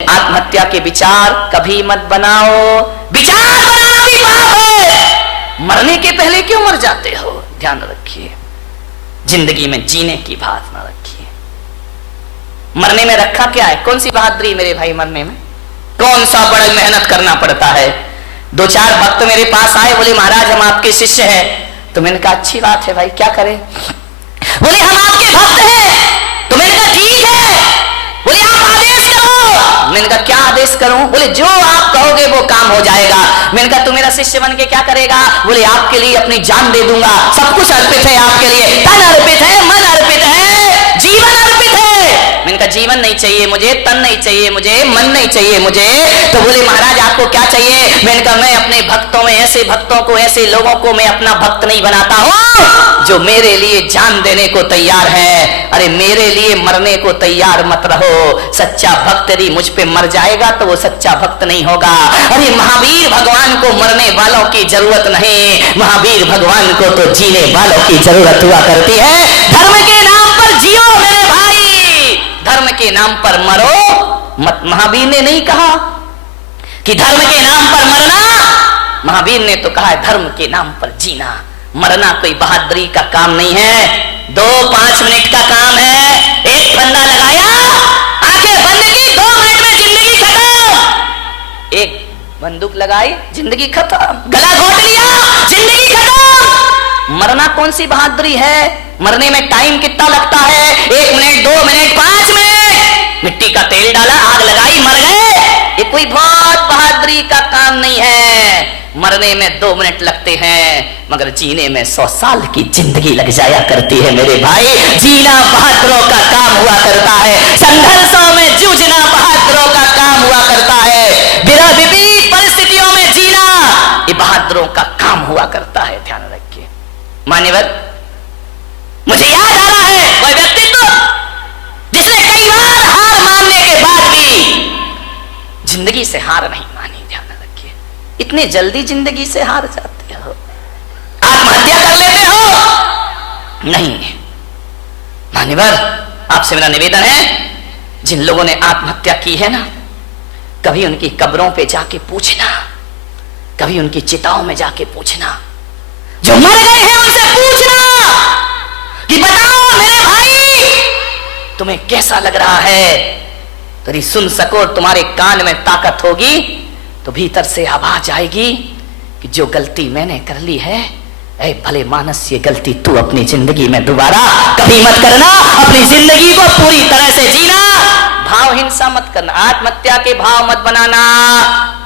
आत्महत्या के विचार कभी मत बनाओ। विचार बनाना भी पाप है। मरने के पहले क्यों मर जाते हो? ध्यान रखिए, जिंदगी में जीने की भावना रखिए। मरने में रखा क्या है? कौन सी बहादुरी मेरे भाई मरने में? कौन सा बड़ी मेहनत करना पड़ता है। दो चार भक्त मेरे पास आए, बोले महाराज हम आपके शिष्य हैं। तो मैंने कहा अच्छी बात है भाई, क्या करें? बोले हम आपके भक्त हैं। तो मैंने कहा ठीक है। बोले आप आदेश करो। मैंने कहा क्या आदेश करूं? बोले जो आप कहोगे वो काम हो जाएगा। मैंने कहा तू मेरा शिष्य बन के क्या करेगा? बोले आपके लिए अपनी जान दे दूंगा, सब कुछ अर्पित है आपके लिए, तन अर्पित है, मन अर्पित है, जीवन अर्पित है। मैंने कहा जीवन नहीं चाहिए मुझे, तन नहीं चाहिए मुझे, मन नहीं चाहिए मुझे। तो बोले महाराज आपको क्या चाहिए? मैंने कहा मैं अपने भक्तों में ऐसे भक्तों को, ऐसे लोगों को मैं अपना भक्त नहीं बनाता हूं जो मेरे लिए जान देने को तैयार है। अरे मेरे लिए मरने को तैयार मत रहो। सच्चा भक्त यदि मुझ पे मर जाएगा तो वो सच्चा भक्त नहीं होगा। अरे महावीर भगवान को मरने वालों की जरूरत नहीं, महावीर भगवान को तो जीने वालों की जरूरत हुआ करती है। धर्म के नाम पर जियो मेरे भाई, धर्म के नाम पर मरो मत। महावीर ने नहीं कहा कि धर्म के नाम पर मरना, महावीर ने तो कहा है धर्म के नाम पर जीना। मरना कोई बहादुरी का काम नहीं है, 2-5 मिनट का काम है। एक फंदा लगाया, आंखें बंद की, 2 मिनट में जिंदगी खत्म। एक बंदूक लगाई, जिंदगी खत्म। गला घोट लिया, जिंदगी खत्म। मरना कौन सी बहादुरी है? मरने में टाइम कितना लगता है? 1 मिनट, 2 मिनट, 5 मिनट। मिट्टी का तेल डाला, आग लगाई, मर गए। ये कोई बहुत बहादुरी का काम नहीं है। मरने में 2 मिनट लगते हैं, मगर जीने में 100 साल की जिंदगी लग जाया करती है मेरे भाई। जीना बहादुरों का काम हुआ करता है, संघर्षों में जूझना बहादुरों का काम हुआ करता है, विपरीत परिस्थितियों में जीना ये बहादुरों का काम हुआ करता है। ध्यान रखिए मान्यवर, मुझे याद आ रहा है वह व्यक्तित्व जिसने कई बार हार मानने के बाद भी जिंदगी से हार नहीं मानी। ध्यान रखिए, इतने जल्दी जिंदगी से हार जाते हो, आत्महत्या कर लेते हो? नहीं मान्यवर, आपसे मेरा निवेदन है, जिन लोगों ने आत्महत्या की है ना, कभी उनकी कब्रों पे जाके पूछना, कभी उनकी चिताओं में जाके पूछना, जो मर गए हैं उनसे पूछना कि बताओ मेरे भाई तुम्हें कैसा लग रहा है। यदि सुन सको, तुम्हारे कान में ताकत होगी तो भीतर से आवाज आएगी कि जो गलती मैंने कर ली है, ऐ भले मानस ये गलती तू अपनी जिंदगी में दोबारा कभी मत करना। अपनी जिंदगी को पूरी तरह से जीना, भाव हिंसा मत करना, आत्महत्या के भाव मत बनाना।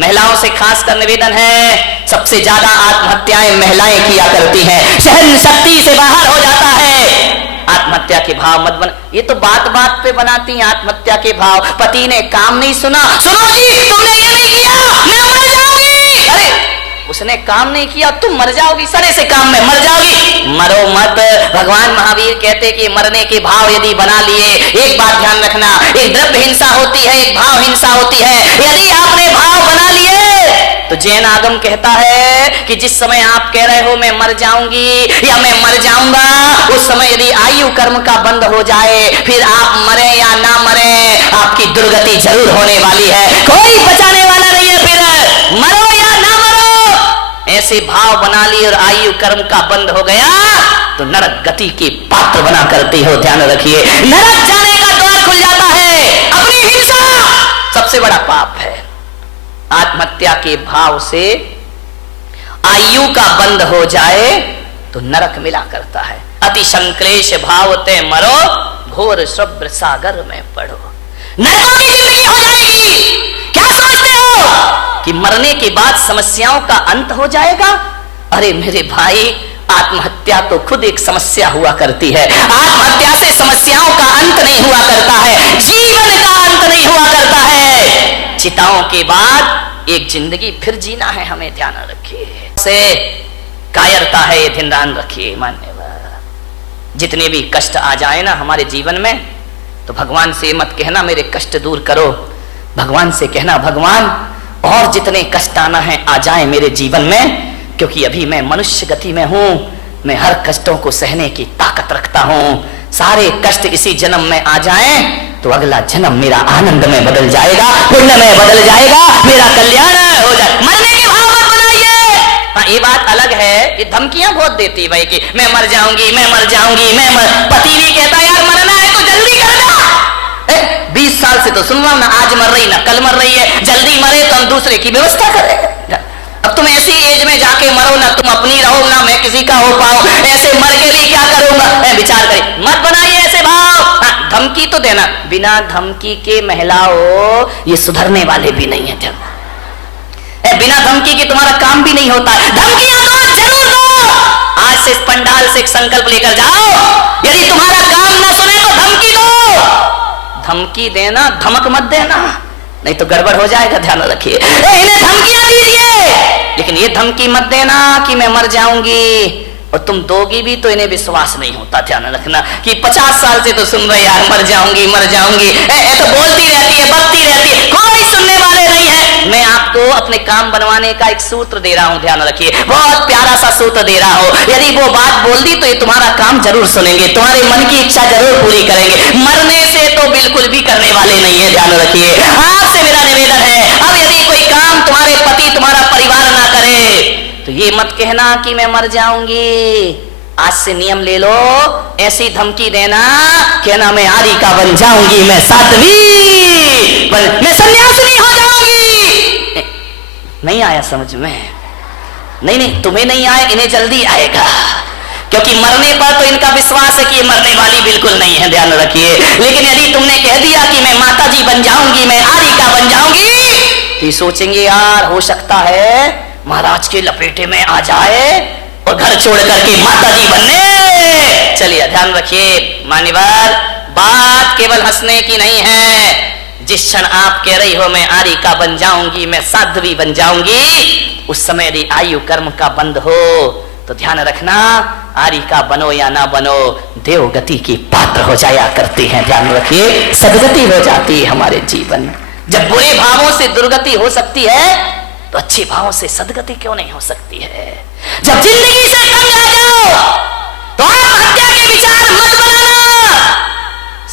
महिलाओं से खासकर निवेदन है, सबसे ज्यादा आत्महत्याएं महिलाएं किया करती हैं, सहन शक्ति से बाहर हो जाता है। आत्महत्या के भाव मत बना। ये तो बात बात पे बनाती हैं आत्महत्या के भाव। पति ने काम नहीं सुना, सुनो जी तुमने ये नहीं किया, मैं मर जाऊंगी। अरे उसने काम नहीं किया, तुम मर जाओगी, सरे से काम में मर जाओगी। मरो मत। भगवान महावीर कहते कि मरने के भाव यदि बना लिए, एक बात ध्यान रखना, एक द्रव्य हिंसा होती है, एक भाव हिंसा होती है। यदि आपने भाव बना लिए तो जैन आगम कहता है कि जिस समय आप कह रहे हो मैं मर जाऊंगी या मैं मर जाऊंगा, उस समय यदि आयु कर्म का बंद हो जाए, फिर आप मरे या ना मरे, आपकी दुर्गति जरूर होने वाली है। कोई बचाने वाला नहीं है। फिर मरो या ना मरो, ऐसे भाव बना लिए और आयु कर्म का बंद हो गया तो नरक गति के पात्र बना करती हो। ध्यान रखिए, नरक जाने का द्वार खुल जाता है। अपनी हिंसा सबसे बड़ा पाप है। आत्महत्या के भाव से आयु का बंद हो जाए तो नरक मिला करता है। अति संक्लेश भाव ते मरो, घोर शुभ्र सागर में पड़ो, नरकों की जिंदगी हो जाएगी। क्या समझते हो कि मरने के बाद समस्याओं का अंत हो जाएगा? अरे मेरे भाई, आत्महत्या तो खुद एक समस्या हुआ करती है। आत्महत्या से समस्याओं का अंत नहीं हुआ करता है, जीवन का अंत नहीं हुआ करता है। चिताओं के बाद एक जिंदगी फिर जीना है, हमें ध्यान रखिए। से कायरता है, ये ध्यान रखिए मान्यवर। जितने भी कष्ट आ जाए ना हमारे जीवन में, तो भगवान से मत कहना मेरे कष्ट दूर करो, भगवान से कहना भगवान और जितने कष्ट आना है आ जाए मेरे जीवन में, क्योंकि अभी मैं मनुष्य गति में हूं, मैं हर कष्टों को सहने की ताकत रखता हूं। सारे कष्ट इसी जन्म में आ जाएं तो अगला जन्म मेरा आनंद में बदल जाएगा, पुण्य में बदल जाएगा, मेरा कल्याण हो जाए। मरने के भाव मत बनाइए। हाँ, ये बात अलग है, ये धमकियां बहुत देती भाई कि मैं मर जाऊंगी, मैं मर जाऊंगी, पति भी कहता यार मरना है तो जल्दी कर दो। 20 साल से तो सुन रहा हूं ना, आज मर रही ना कल मर रही है, जल्दी मरे तो हम दूसरे की व्यवस्था करें। अब तुम ऐसी एज में जाके मरो ना, तुम अपनी रहो ना मैं किसी का हो पाऊं, ऐसे मर के भी क्या करूंगा। मैं विचार करी मत बनाइए ऐसे भाव। हाँ, धमकी तो देना, बिना धमकी के महिलाओं ये सुधरने वाले भी नहीं है। बिना धमकी के तुम्हारा काम भी नहीं होता है। धमकियां दो, जरूर दो। आज से इस पंडाल से एक संकल्प लेकर जाओ, यदि तुम्हारा काम ना सुने तो धमकी दो। धमकी देना, धमक मत देना, नहीं तो गड़बड़ हो जाएगा, ध्यान रखिए। इन्हें धमकियां दीजिए, लेकिन ये धमकी मत देना कि मैं मर जाऊंगी, और तुम दोगी भी तो इन्हें विश्वास नहीं होता। ध्यान रखना कि 50 साल से तो सुन रहे यार मर जाऊंगी मर जाऊंगी, तो बोलती रहती है, बकती रहती है, कोई सुनने वाले नहीं है। मैं आपको अपने काम बनवाने का एक सूत्र दे रहा हूं, ध्यान रखिए, बहुत प्यारा सा सूत्र दे रहा हूं। यदि वो बात बोल दी तो ये तुम्हारा काम जरूर सुनेंगे, तुम्हारे मन की इच्छा जरूर पूरी करेंगे। मरने से तो बिल्कुल भी करने वाले नहीं है, ध्यान रखिए। आपसे मेरा निवेदन है, अब यदि कोई काम तुम्हारे पति तुम्हारा परिवार ना करे तो ये मत कहना कि मैं मर जाऊंगी। आज से नियम ले लो, ऐसी धमकी देना, कहना मैं आरी का बन जाऊंगी, मैं साध्वी, मैं सन्यासिनी हो जाऊंगी। नहीं आया समझ में? नहीं, तुम्हें नहीं आए, इन्हें जल्दी आएगा, क्योंकि मरने पर तो इनका विश्वास है कि ये मरने वाली बिल्कुल नहीं है, ध्यान रखिए। लेकिन यदि तुमने कह दिया कि मैं माता जी बन जाऊंगी, मैं आरी का बन जाऊंगी, तो सोचेंगे यार हो सकता है महाराज के लपेटे में आ जाए और घर छोड़ करके माता जी बनने। चलिए ध्यान रखिए मान्यवर, बात केवल हंसने की नहीं है। जिस क्षण आप कह रही हो मैं आरी का बन जाऊंगी, मैं साध्वी बन जाऊंगी, उस समय यदि आयु कर्म का बंद हो तो ध्यान रखना, आरी का बनो या ना बनो, देवगति की पात्र हो जाया करते हैं। ध्यान रखिए, सदगति हो जाती है हमारे जीवन में। जब बुरे भावों से दुर्गति हो सकती है तो अच्छे भावों से सदगति क्यों नहीं हो सकती है। जब जिंदगी से तंग आ जाओ तो आत्महत्या के विचार मत बनाना,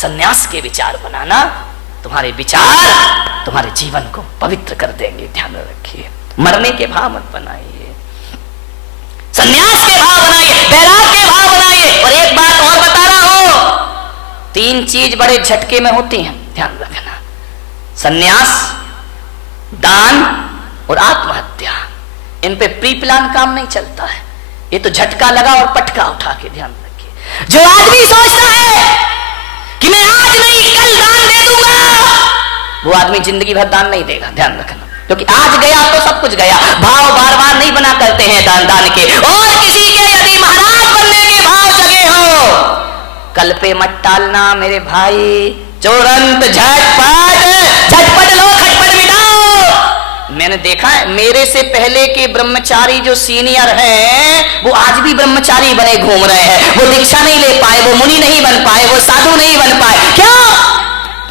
संन्यास के विचार बनाना। तुम्हारे विचार तुम्हारे जीवन को पवित्र कर देंगे, ध्यान रखिए। मरने के भाव मत बनाइए, संन्यास के भाव बनाइए, वैराग के भाव बनाइए। और एक बात और बता रहा हूं, 3 चीज बड़े झटके में होती हैं, ध्यान रखना, संन्यास, दान और आत्महत्या। इन पे प्री प्लान काम नहीं चलता है, ये तो झटका लगा और पटका उठा के। ध्यान रखिए, जो आदमी सोचता है कि मैं आज नहीं कल दान दे दूंगा, वो आदमी जिंदगी भर दान नहीं देगा, ध्यान रखना, क्योंकि आज गया तो सब कुछ गया। भाव बार बार नहीं बना करते हैं दान के। और किसी के यदि महाराज बनने के भाव जगे हो, कल पे मत टालना मेरे भाई, तुरंत झटपट लो, खटपट मिटाओ। मैंने देखा है मेरे से पहले के ब्रह्मचारी जो सीनियर हैं, वो आज भी ब्रह्मचारी बने घूम रहे हैं। वो दीक्षा नहीं ले पाए, वो मुनि नहीं बन पाए, वो साधु नहीं बन पाए। क्यों?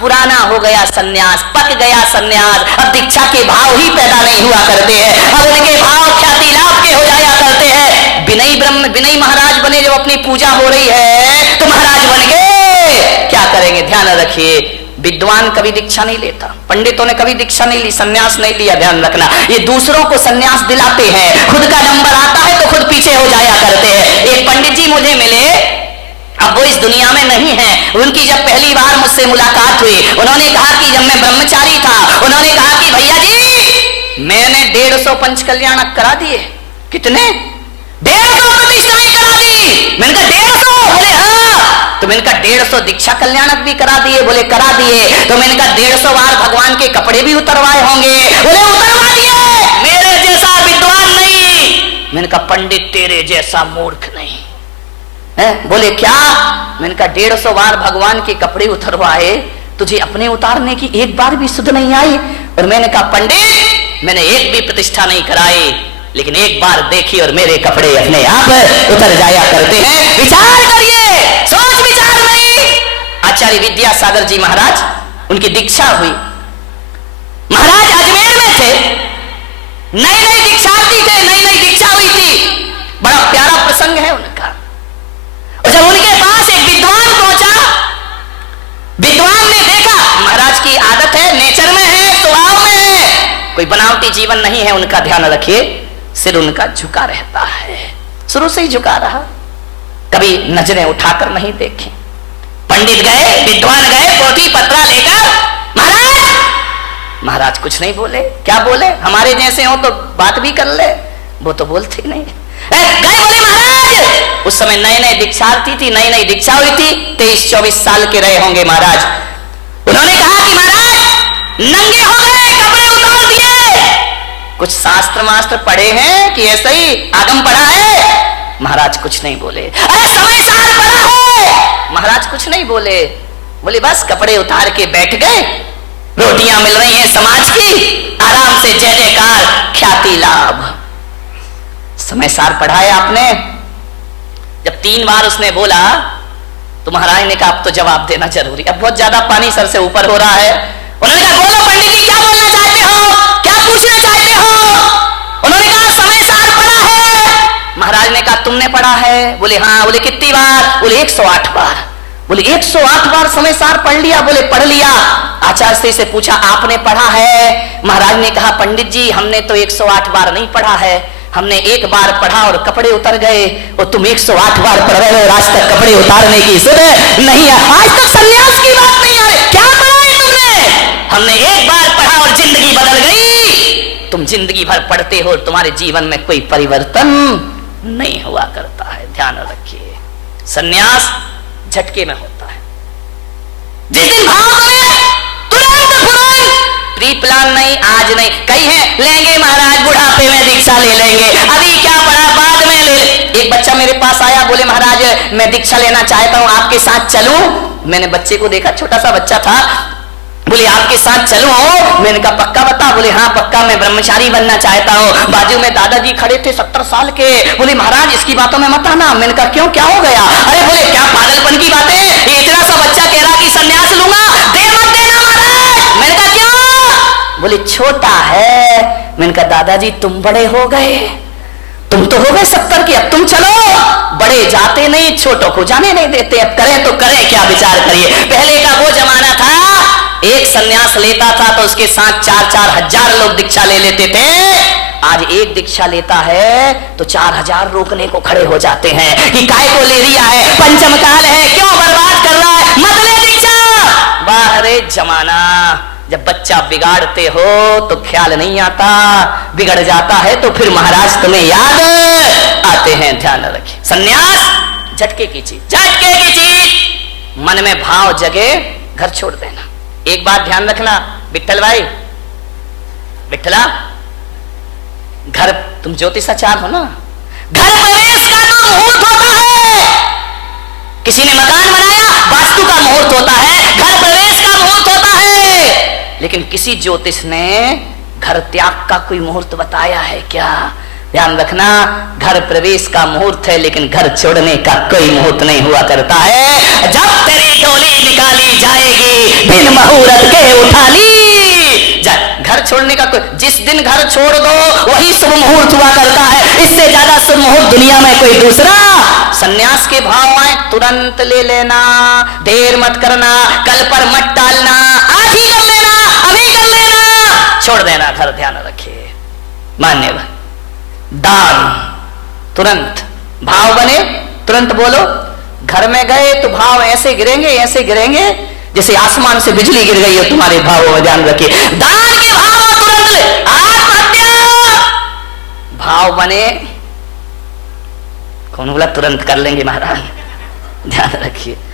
पुराना हो गया सन्यास, पक गया सन्यास, अब दीक्षा के भाव ही पैदा नहीं हुआ करते हैं। अब उनके भाव ख्याति लाभ के हो जाया करते हैं। विनय महाराज बने, जब अपनी पूजा हो रही है तो महाराज बन गए, क्या करेंगे? ध्यान रखिए, विद्वान कभी दीक्षा नहीं लेता, पंडितों ने कभी दीक्षा नहीं ली, सन्यास नहीं लिया, ध्यान रखना। ये दूसरों को सन्यास दिलाते हैं, खुद का नंबर आता है तो खुद पीछे हो जाया करते हैं। एक पंडित जी मुझे मिले, अब वो इस दुनिया में नहीं है। उनकी जब पहली बार मुझसे मुलाकात हुई, उन्होंने कहा कि जब मैं ब्रह्मचारी था, उन्होंने कहा कि भैया जी मैंने 150 पंच कल्याणक करा दिए। कितने? 150 प्रतिष्ठाएं करा दी। मैंने कहा 150? बोले हाँ। तो मैंने कहा 150 दीक्षा कल्याणक भी करा दिए? बोले करा दिए। तो मैंने कहा 150 बार भगवान के कपड़े भी उतरवाए होंगे? बोले उतरवा दिए। मेरे जैसा विद्वान नहीं। मैंने कहा पंडित तेरे जैसा मूर्ख नहीं है। बोले क्या? मैंने कहा 150 बार भगवान के कपड़े उतरवाए, तुझे अपने उतारने की एक बार भी सुध नहीं आई? और मैंने कहा पंडित मैंने एक भी प्रतिष्ठा नहीं कराई, लेकिन एक बार देखी और मेरे कपड़े अपने आप उतर जाया करते हैं। विचार करिए, सोच विचार नहीं। आचार्य विद्यासागर जी महाराज, उनकी दीक्षा हुई। महाराज अजमेर में थे, नई नई दीक्षार्थी थे, नई नई दीक्षा हुई थी। बड़ा प्यारा प्रसंग है उनका। और जब उनके पास एक विद्वान पहुंचा, विद्वान ने देखा कोई बनावटी जीवन नहीं है उनका, ध्यान रखिए। सिर उनका झुका रहता है, शुरू से ही झुका रहा, कभी नजरें उठाकर नहीं देखे। पंडित गए, विद्वान गए, पोथी पत्रा लेकर, महाराज, महाराज कुछ नहीं बोले। क्या बोले? हमारे जैसे हो तो बात भी कर ले, वो तो बोलते ही नहीं। गए, बोले महाराज, उस समय नए नए दीक्षार्थी थी, नई नई दीक्षा हुई थी, 23-24 साल के रहे होंगे महाराज। उन्होंने कहा कि महाराज नंगे हो गए, कपड़े उतार दिए, कुछ शास्त्र मास्त्र पढ़े हैं कि ऐसे ही आगम पढ़ा है? महाराज कुछ नहीं बोले। अरे समय सार पड़ा है, महाराज कुछ नहीं बोले। बोले बस कपड़े उतार के बैठ गए, रोटियां मिल रही हैं समाज की, आराम से जय जयकार, ख्याति लाभ। समय सार पढ़ाया आपने। जब 3 बार उसने बोला तो महाराज ने कहा अब तो जवाब देना जरूरी, अब बहुत ज्यादा पानी सर से ऊपर हो रहा है। उन्होंने कहा बोलो पंडित जी, क्या बोलना चाहते हो, क्या पूछना चाहते हो? उन्होंने कहा समय सार पढ़ा है। महाराज ने कहा तुमने पढ़ा है? बोले हाँ। बोले कितनी बार? बोले 108 बार। बोले 108 बार समय सार पढ़ लिया? बोले पढ़ लिया। आचार्य से पूछा आपने पढ़ा है? महाराज ने कहा पंडित जी हमने तो 108 बार नहीं पढ़ा है, हमने 1 बार पढ़ा और कपड़े उतर गए, और तुम 108 बार पढ़ रहे हो, आज तक कपड़े उतारने की सुध नहीं है, आज तक संन्यास की बात नहीं है, क्या पढ़ा है तुमने? हमने 1 बार पढ़ा और जिंदगी बदल गई। तुम जिंदगी भर पढ़ते हो, तुम्हारे जीवन में कोई परिवर्तन नहीं हुआ करता है। ध्यान रखिए, संन्यास झटके में होता है। जिस दिन भाव में तुरंत प्री प्लान नहीं, आज नहीं, कई है लेंगे महाराज बुढ़ापे में दीक्षा ले लेंगे, अभी क्या पढ़ा बाद में ले। एक बच्चा मेरे पास आया, बोले महाराज मैं दीक्षा लेना चाहता हूं, आपके साथ चलूं? मैंने बच्चे को देखा, छोटा सा बच्चा था। बोले आपके साथ चलूं? मैंने कहा पक्का बता? बोले हाँ पक्का, मैं ब्रह्मचारी बनना चाहता हूँ। बाजू में दादाजी खड़े थे 70 साल के। बोले महाराज इसकी बातों में मत आना। मैंने कहा क्यों, क्या हो गया? अरे बोले क्या पागलपन की बात है, ये इतना सा बच्चा कह रहा कि संन्यास लूंगा, दे मत देना महाराज। मैंने कहा क्यों? बोले छोटा है। मैंने कहा दादाजी तुम बड़े हो गए, तुम तो हो गए 70 के, अब तुम चलो। बड़े जाते नहीं, छोटों को जाने नहीं देते, अब करें तो करें क्या, विचार करिए। पहले का वो जमाना था, एक सन्यास लेता था तो उसके साथ 4-4 हजार लोग दीक्षा ले लेते थे। आज एक दीक्षा लेता है तो 4000 रोकने को खड़े हो जाते हैं कि काय को ले लिया है, पंचम काल है, क्यों बर्बाद कर रहा है, मत ले दीक्षा। बाहरे जमाना, जब बच्चा बिगाड़ते हो तो ख्याल नहीं आता, बिगड़ जाता है तो फिर महाराज तुम्हें याद आते हैं। ध्यान रखिए, सन्यास झटके की चीज, झटके की चीज। मन में भाव जगे, घर छोड़ देना। एक बात ध्यान रखना विट्ठल भाई, विट्ठला, घर, तुम ज्योतिषाचार्य हो ना, घर प्रवेश का तो मुहूर्त होता है। किसी ने मकान बनाया, वास्तु का मुहूर्त होता है, घर प्रवेश का मुहूर्त होता है। लेकिन किसी ज्योतिष ने घर त्याग का कोई मुहूर्त बताया है क्या? ध्यान रखना, घर प्रवेश का मुहूर्त है लेकिन घर छोड़ने का कोई मुहूर्त नहीं हुआ करता है। जब तेरी डोली निकाली जाएगी, बिन मुहूर्त के उठा ली। घर छोड़ने का कोई, जिस दिन घर छोड़ दो वही शुभ मुहूर्त हुआ करता है, इससे ज्यादा शुभ मुहूर्त दुनिया में कोई दूसरा। सन्यास के भाव आए तुरंत ले लेना, देर मत करना, कल पर मत टालना, आज ही कर लेना, अभी कर लेना, छोड़ देना घर। ध्यान रखिए, मान्य दान तुरंत, भाव बने तुरंत बोलो। घर में गए तो भाव ऐसे गिरेंगे, ऐसे गिरेंगे जैसे आसमान से बिजली गिर गई हो तुम्हारे भावों में। ध्यान रखिए, दान के भाव तुरंत ले, आत्महत्या भाव बने, कौन बोला तुरंत कर लेंगे महाराज? ध्यान रखिए।